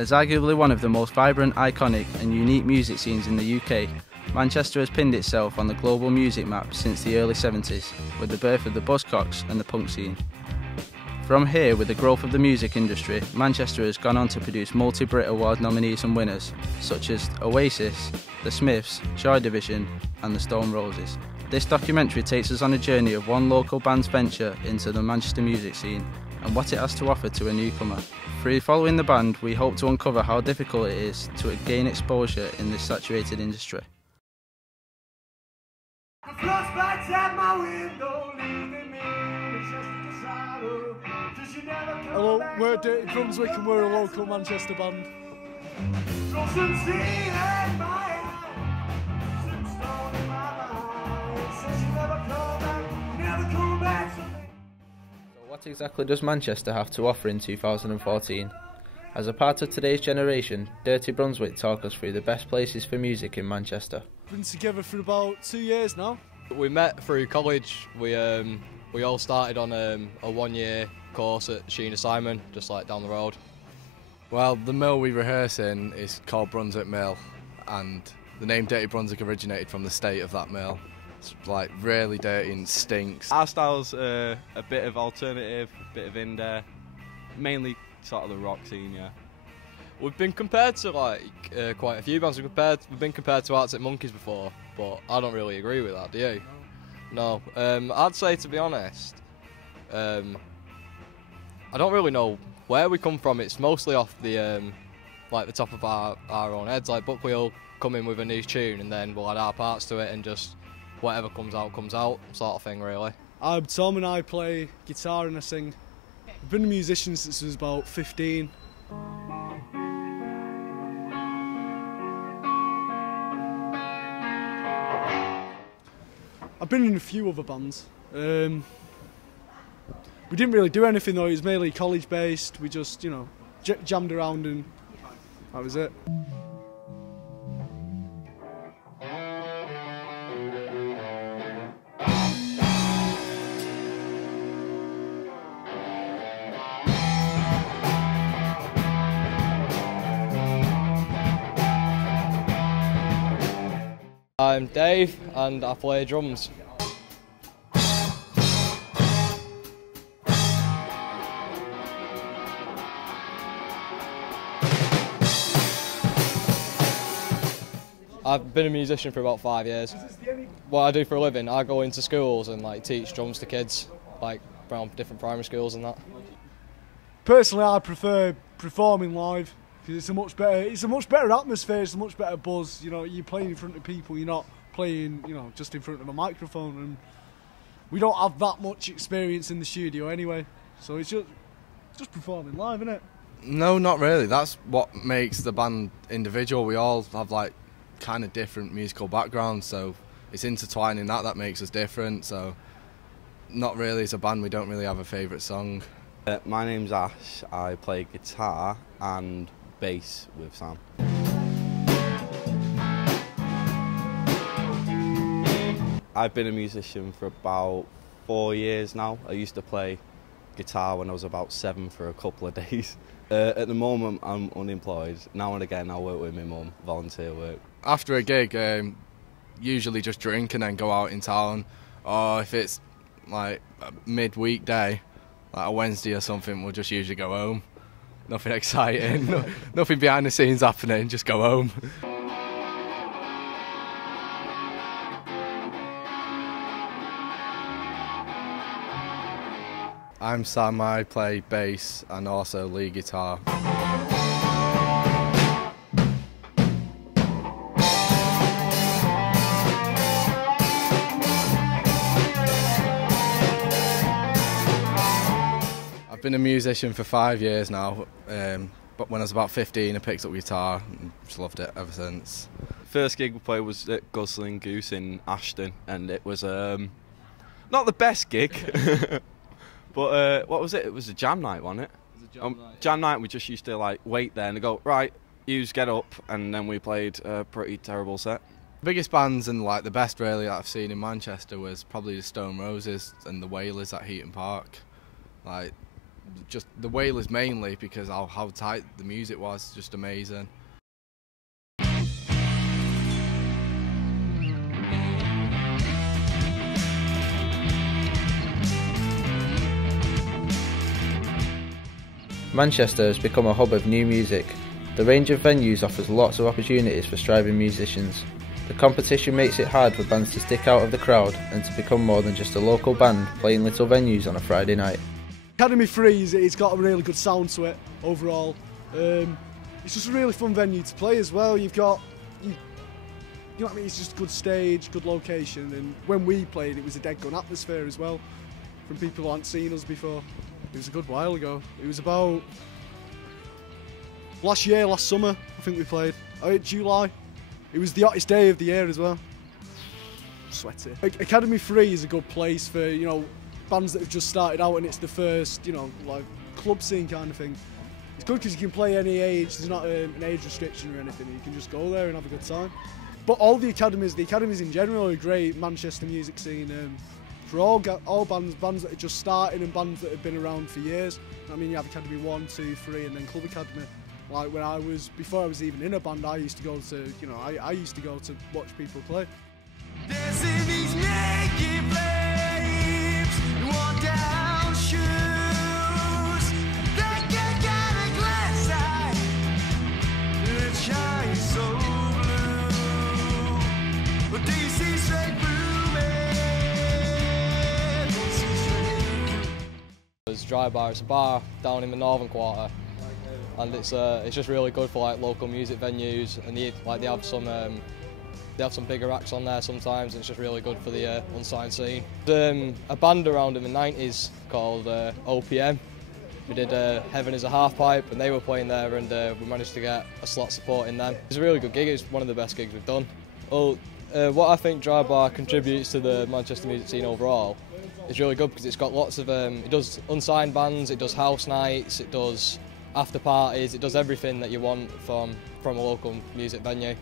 As arguably one of the most vibrant, iconic and unique music scenes in the UK, Manchester has pinned itself on the global music map since the early 70s, with the birth of the Buzzcocks and the punk scene. From here, with the growth of the music industry, Manchester has gone on to produce multi-Brit Award nominees and winners, such as Oasis, The Smiths, Joy Division and the Stone Roses. This documentary takes us on a journey of one local band's venture into the Manchester music scene and what it has to offer to a newcomer. Through following the band, we hope to uncover how difficult it is to gain exposure in this saturated industry. Hello, we're Dirty Brunswick and we're a local Manchester band. What exactly does Manchester have to offer in 2014? As a part of today's generation, Dirty Brunswick talk us through the best places for music in Manchester. Been together for about 2 years now. We met through college. We all started on a 1-year course at Sheena Simon, just like down the road. Well, the mill we rehearse in is called Brunswick Mill, and the name Dirty Brunswick originated from the state of that mill. It's like really dirty and stinks. Our style's a bit of alternative, a bit of indie, mainly sort of the rock scene, yeah. We've been compared to like quite a few bands. We've been compared to Arctic Monkeys before, but I don't really agree with that. Do you? No. I'd say, to be honest, I don't really know where we come from. It's mostly off the like the top of our own heads. Like Buckley will come in with a new tune, and then we'll add our parts to it, and just whatever comes out, sort of thing, really. I'm Tom and I play guitar and I sing. I've been a musician since I was about 15. I've been in a few other bands. We didn't really do anything though, it was mainly college based. We just, you know, jammed around and that was it. I'm Dave and I play drums. I've been a musician for about 5 years. What I do for a living, I go into schools and like teach drums to kids, like around different primary schools and that. Personally, I prefer performing live because it's a much better atmosphere, it's a much better buzz. You know, you're playing in front of people, you're not playing, you know, just in front of a microphone, and we don't have that much experience in the studio anyway, so it's just performing live, isn't it? No, not really. That's what makes the band individual. We all have like kind of different musical backgrounds, so it's intertwining that makes us different. So not really as a band, we don't really have a favourite song. My name's Ash. I play guitar and bass with Sam. I've been a musician for about 4 years now. I used to play guitar when I was about 7 for a couple of days. At the moment I'm unemployed. Now and again I work with my mum, volunteer work. After a gig, usually just drink and then go out in town, or if it's like a mid-weekday, like a Wednesday or something, we'll just usually go home. Nothing exciting, nothing behind the scenes happening, just go home. I'm Sam, I play bass and also lead guitar. I've been a musician for 5 years now, but when I was about 15 I picked up guitar and just loved it ever since. First gig we played was at Gosling Goose in Ashton, and it was not the best gig, but what was it? It was a jam night, wasn't it? Jam night, we just used to like wait there and they go, right, yous get up, and then we played a pretty terrible set. The biggest bands and like the best really that I've seen in Manchester was probably the Stone Roses and the Wailers at Heaton Park. Like just the Whalers mainly because how tight the music was, just amazing. Manchester has become a hub of new music. The range of venues offers lots of opportunities for striving musicians. The competition makes it hard for bands to stick out of the crowd and to become more than just a local band playing little venues on a Friday night. Academy 3, it's got a really good sound to it overall. It's just a really fun venue to play as well. You know what I mean? It's just a good stage, good location, and when we played it was a dead gun atmosphere as well from people who hadn't seen us before. It was a good while ago. It was about last summer, I think we played. July. It was the hottest day of the year as well. Sweaty. Academy 3 is a good place for, you know, bands that have just started out and it's the first, you know, like club scene kind of thing. It's good because you can play any age. There's not an age restriction or anything. You can just go there and have a good time. But all the academies in general are a great Manchester music scene. For all bands that are just starting and bands that have been around for years. I mean, you have Academy 1, 2, 3, and then Club Academy. Like before I was even in a band, I used to go to, you know, I used to go to watch people play. Dancing these naked flames, worn down shoes, like I got a glass eye, it shines so blue. But do you see straight through me? It's Dry Bar. It's a bar down in the northern quarter, and it's just really good for like local music venues, and they have some bigger acts on there sometimes, and it's just really good for the unsigned scene. There's a band around in the 90s called OPM. We did Heaven is a Half Pipe, and they were playing there, and we managed to get a slot supporting them. It's a really good gig. It's one of the best gigs we've done. Well, what I think Dry Bar contributes to the Manchester music scene overall is really good because it's got lots of it does unsigned bands, it does house nights, it does after parties, it does everything that you want from a local music venue.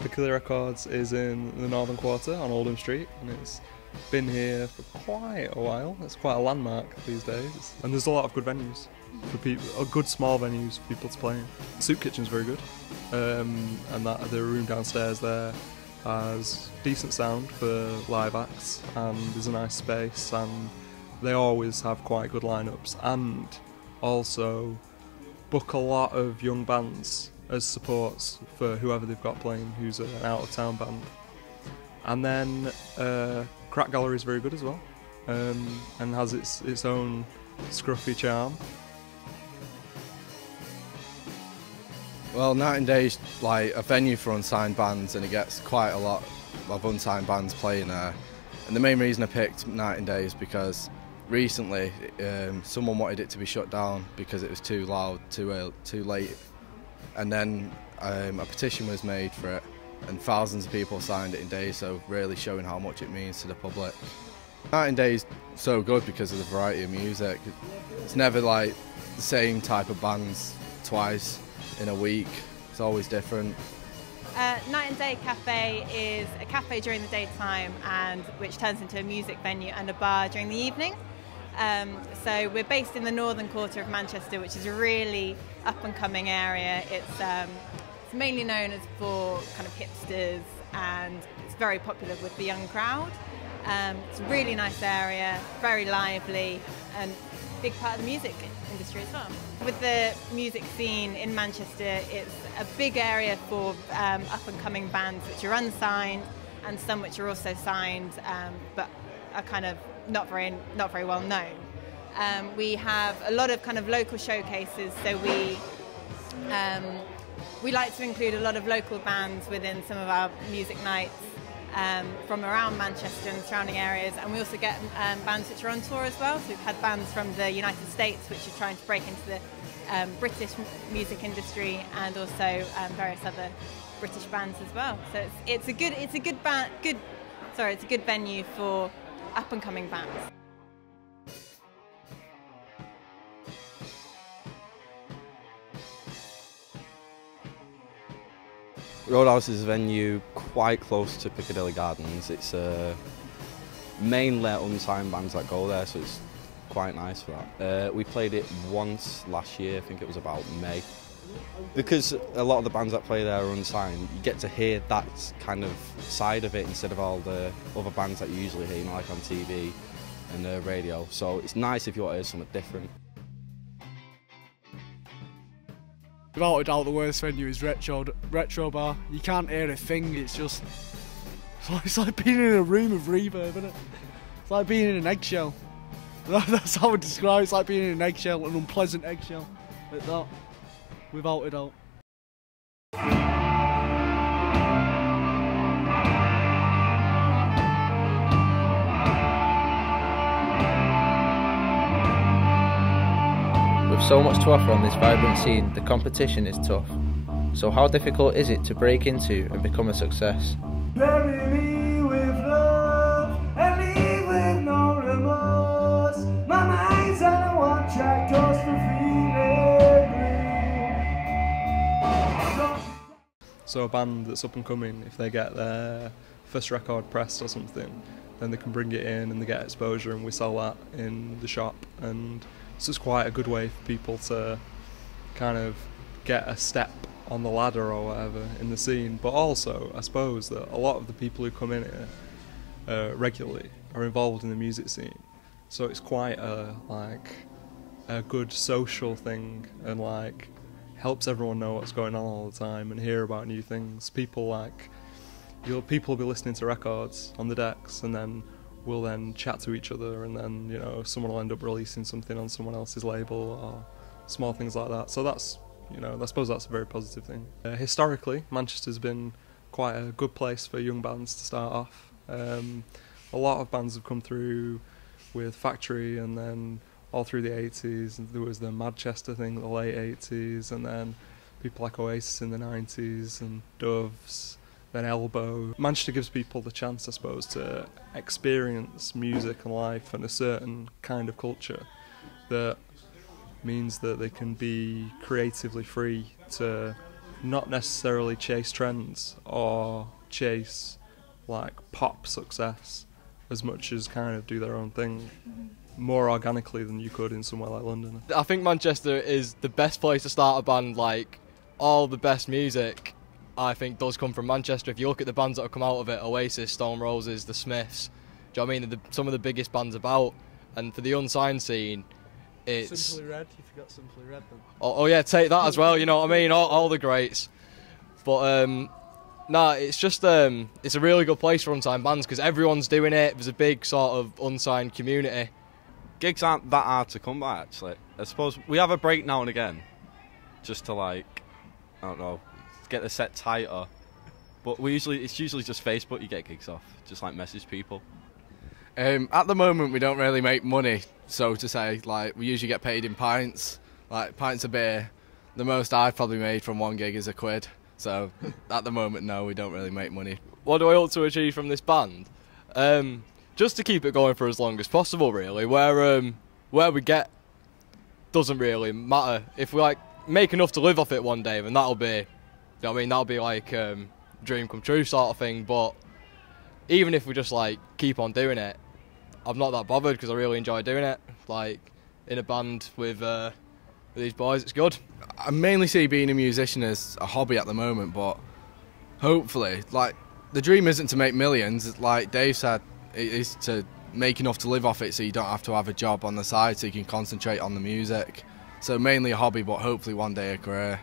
Particular Records is in the Northern Quarter on Oldham Street, and it's been here for quite a while. It's quite a landmark these days, and there's a lot of good venues for people, good small venues for people to play in. Soup Kitchen's very good, and the room downstairs there has decent sound for live acts, and there's a nice space, and they always have quite good lineups, and also book a lot of young bands as supports for whoever they've got playing who's an out-of-town band. And then Crack Gallery is very good as well, and has its own scruffy charm. Well, Night and Day's like a venue for unsigned bands, and it gets quite a lot of unsigned bands playing there. And the main reason I picked Night and Day is because recently someone wanted it to be shut down because it was too loud, too late. And then a petition was made for it, and thousands of people signed it in days, so really showing how much it means to the public. Night and Day is so good because of the variety of music. It's never like the same type of bands twice in a week. It's always different. Night and Day Cafe is a cafe during the daytime, and which turns into a music venue and a bar during the evening. So we're based in the northern quarter of Manchester, which is a really up-and-coming area. It's mainly known as for kind of hipsters, and it's very popular with the young crowd. It's a really nice area, very lively, and a big part of the music industry as well. With the music scene in Manchester, it's a big area for up-and-coming bands which are unsigned, and some which are also signed, but are kind of not very well known. We have a lot of kind of local showcases, so we like to include a lot of local bands within some of our music nights from around Manchester and surrounding areas, and we also get bands which are on tour as well. So we've had bands from the United States which are trying to break into the British music industry, and also various other British bands as well. So it's a good venue for up-and-coming bands. Roadhouse is a venue quite close to Piccadilly Gardens. It's mainly unsigned bands that go there, so it's quite nice for that. We played it once last year, I think it was about May. Because a lot of the bands that play there are unsigned, you get to hear that kind of side of it instead of all the other bands that you usually hear, like on TV and radio. So it's nice if you want to hear something different. Without a doubt, the worst venue is Retro Bar. You can't hear a thing. It's like being in a room of reverb, isn't it? It's like being in an eggshell. That's how I would describe it. It's like being in an eggshell, an unpleasant eggshell. Like that. Without a doubt. With so much to offer on this vibrant scene, the competition is tough. So how difficult is it to break into and become a success? Bury me with love and leave with no remorse. My mind's on a one-track course for feeling blue. So a band that's up and coming, if they get their first record pressed or something, then they can bring it in and they get exposure, and we sell that in the shop. And so it's quite a good way for people to kind of get a step on the ladder or whatever in the scene. But also, I suppose that a lot of the people who come in here regularly are involved in the music scene. So it's quite a good social thing, and like helps everyone know what's going on all the time and hear about new things. People will be listening to records on the decks, and then we'll then chat to each other, and then someone will end up releasing something on someone else's label or small things like that. So that's I suppose that's a very positive thing. Historically, Manchester's been quite a good place for young bands to start off. A lot of bands have come through with Factory, and then all through the 80s, and there was the Manchester thing in the late 80s, and then people like Oasis in the 90s, and Doves, then Elbow. Manchester gives people the chance, I suppose, to experience music and life and a certain kind of culture that means that they can be creatively free to not necessarily chase trends or chase like pop success as much as kind of do their own thing more organically than you could in somewhere like London. I think Manchester is the best place to start a band. Like, all the best music, I think, does come from Manchester. If you look at the bands that have come out of it, Oasis, Stone Roses, The Smiths, do you know what I mean? Some of the biggest bands about. And for the unsigned scene, it's... Simply Red, you forgot Simply Red then. Oh yeah, take that as well, you know what I mean? All the greats. But, it's just, it's a really good place for unsigned bands because everyone's doing it. There's a big sort of unsigned community. Gigs aren't that hard to come by, actually. I suppose we have a break now and again, just to I don't know, get the set tighter. But it's usually just Facebook you get gigs off, just message people. At the moment, we don't really make money, so to say. We usually get paid in pints, pints of beer. The most I've probably made from one gig is £1. So at the moment, no, we don't really make money. What do I hope to achieve from this band? Just to keep it going for as long as possible, really. Where we get doesn't really matter. If we make enough to live off it one day, then that'll be, you know what I mean? That'll be dream come true sort of thing. But even if we just keep on doing it, I'm not that bothered because I really enjoy doing it. In a band with these boys, it's good. I mainly see being a musician as a hobby at the moment, but hopefully, the dream isn't to make millions. Like Dave said, it is to make enough to live off it so you don't have to have a job on the side so you can concentrate on the music. So mainly a hobby, but hopefully one day a career.